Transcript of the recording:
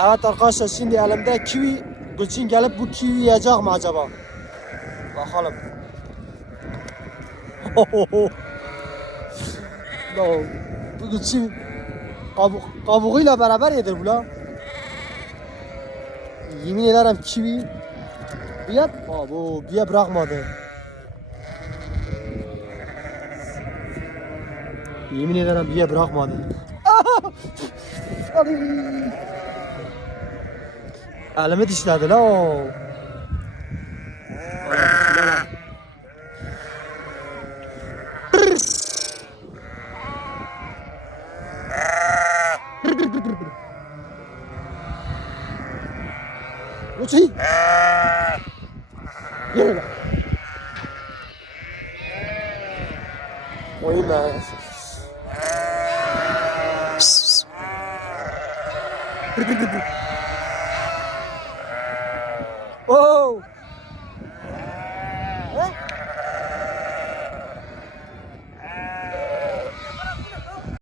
Evet arkadaşlar şimdi elimde kivi Gülçin gelip bu kivi yiyecek mi acaba? Bakalım. Lan, bu Gülçin kabuk, kabuğuyla beraber yedir bu la. Yemin ederim kivi bir yap, bu bir bırakmadı. Yemin ederim bir bırakmadı. Hadi. Elimi dişledi la o. Uçayım. Yürü. Oyun be. Oh!